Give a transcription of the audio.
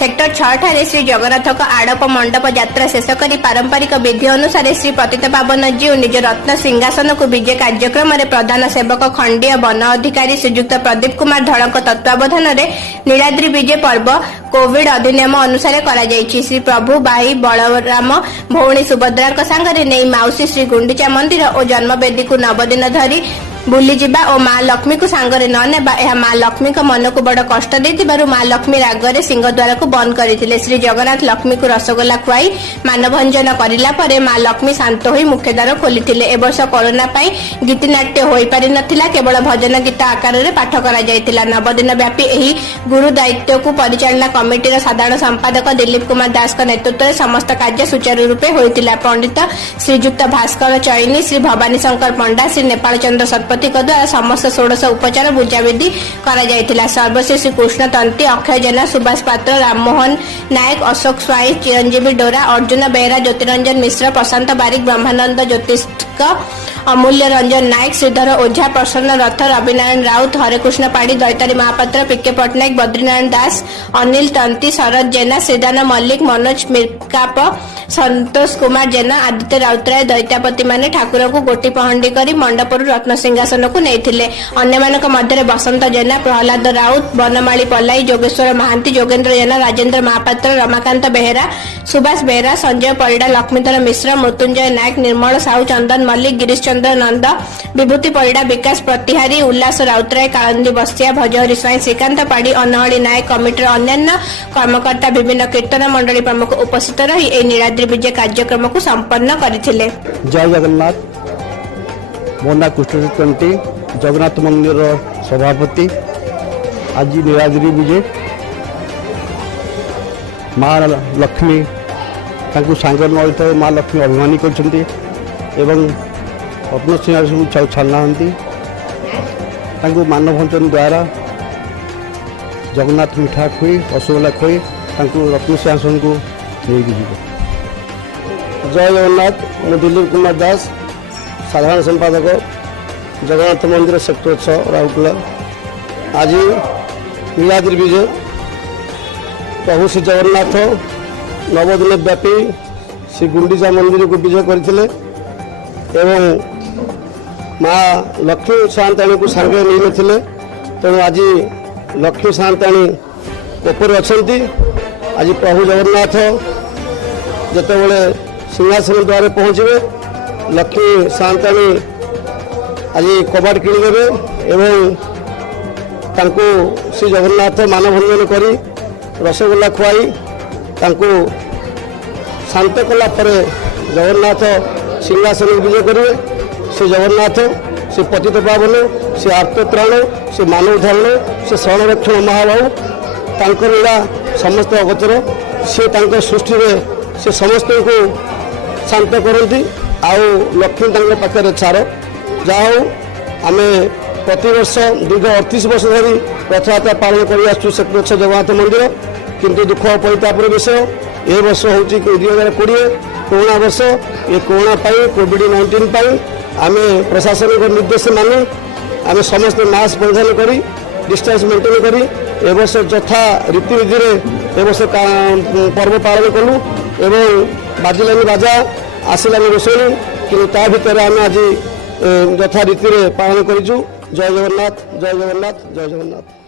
Sector 6 ठारे श्री जगन्नाथ आड़प मंडप यात्रा शेष कर पारंपरिक विधि अनुसार श्री पतितपावन जीव निज रत्न सिंहासन को विजय कार्यक्रम में प्रधान सेवक खंडीय वन अधिकारी श्रीजुक्त प्रदीप कुमार धड़क तत्वावधान में नीलाद्रि विजय पर्व कोविड अधिनियम अनुसार करा जायछि। श्री प्रभु भाई बलराम भौणी सुभद्रा सांगरे नहीं माउसी श्री गुंडीचा मंदिर और जन्मवेदी को नवदिन धरी बुली जिबा और माँ लक्ष्मी को सांगरे न नेबा यह माँ लक्ष्मी को मन को बड़ कष्ट देथिबारु माँ लक्ष्मी रागरे सिंहद्वार को बंद करथिले। श्री जगन्नाथ लक्ष्मी को रसगोल्ला खुआई मानभंजन करिला परे माँ लक्ष्मी शांत होई मुख्यद्वार खोलिथिले। ए वर्ष कोरोना पई गीतनाट्य होई पारि नथिला, केवल भजन गीत आकार में पाठ करा जायतिला। नवदिन व्यापी एही गुरु दायित्व को परिचालना कमिटीर साधारण संपादक दिलीप कुमार दास का नेतृत्व में समस्त कार्य सुचारू रूपे होइतिला। पंडित श्रीजुक्त भास्कर चैनी, श्री भवानी शंकर पंडा, श्री नेपाल चंद्र शतपथी द्वारा समस्त 16 उपचार पूजाविधि करा जायतिला। सर्वश्री श्री कृष्ण तंती, अक्षय जेना, सुभाष पात्र, राममोहन नायक, अशोक स्वाई, चिरंजीवी डोरा, अर्जुन बेहरा, ज्योतिरंजन मिश्र, प्रशांत बारिक, ब्रह्मानंद ज्योतिष्क, अमूल्य रंजन नायक, श्रीधर ओझा, प्रसन्न रथ, रविनारायण राउत, हरेकृष्ण पाड़ी, दैतारी महापात्र, पीके पट्टनायक, बद्रीनारायण दास, अनिल तंती, शरद जेना, श्रीदान मल्लिक, मनोज मिर्काप, संतोष कुमार जेना, आदित्य राउतराय दैत्यापति माने ठाकुर को गोटी पहंडी करी मंडपर रत्न सिंहासन को नहीं। अन्य मध्य बसंत जेना, प्रहलाद राउत, बनमाली पलाई, जोगेश्वर महांती, जोगेन्द्र जेना, राजेन्द्र महापात्र, रमाकांत बेहरा, सुभाष बेहरा, संजय परिडा, लक्ष्मीधर मिश्र, मृत्युंजय नायक, निर्मल साहू, चंदन मल्लिक, गिरीश चंद्र नंद, विभूति परिडा, विकास प्रतिहारी, उल्लास राउतराय, कालंदी बस्तिया, भजहरी स्वाई, श्रीकांत पाड़ी, अनहली नायक, कमिटर अन्य कर्मकर्ता, विभिन्न कीर्तन मंडली प्रमुख उपस्थित रही ए नीलाद्रि विजय कार्यक्रम को संपन्न करथिले। जय जगन्नाथ। मो ना कृष्ण जगन्नाथ मंदिर सभापति। आज नीलाद्रि विजय माँ लक्ष्मी सांग न माँ लक्ष्मी अभिमानी करछन्ती एवं रत्न सिंहासन को छाड़ना मानभंजन द्वारा जगन्नाथ मिठा खुई रसगोल्ला खुई रत्न सिंहासन को लेकिन जीव। जय जगन्नाथ। मैं दिलीप कुमार दास, साधारण संपादक, जगन्नाथ मंदिर सेक्टर 6 राउरकेला। आज नीलाद्रि विजय प्रभु श्री जगन्नाथ नवदिन व्यापी श्री गुंडीचा मंदिर को विजय करथिले एवं माँ लक्ष्मी सान्ताणी को सांगे नहीं नथिले। तेणु आज लक्ष्मी सान्ताणी ऊपर अछंती। आज प्रभु जगन्नाथ जेतेबेले सिंहासन द्वारे पहुँचे लक्ष्मी सान्ताणी आज कबाट किणीदेवे एवं तांको श्री जगन्नाथ मानभंजन करी रसगोल्ला खुआई तांको शांत कला परे जगन्नाथ सिंहासन विजय करेंगे। से जगन्नाथ से पतितपावन, से आर्तत्राण, से मानव धारण, से संरक्षण महाबाहु तांकर लीला समस्त अगोचर। से तांको सृष्टि में से समस्त को शांत करती। आउ लक्ष्मी तांको पाखे छाड़ जाओ। आम प्रतिवर्ष दीर्घ 38 वर्ष धरी रथयात्रा पालन कर आसु सेक्टर 6 जगन्नाथ मंदिर। किंतु दुख परितापर विषय ए वर्ष हूँ 2020 कोरोना वर्ष। ये कोरोना कोविड-19 आम प्रशासनिक निर्देश मानि आम समस्त मास्क परिधान करी डिस्टेंस मेंटेन करी ए वर्ष यथा रीतिविधि ए वर्ष पर्व पालन कलु एवं बाजिलानी बाजा आसलानी रोषणी कि ता भितर आम आज यथा रीति पालन करूँ। जय जगन्नाथ, जय जगन्नाथ, जय जगन्नाथ।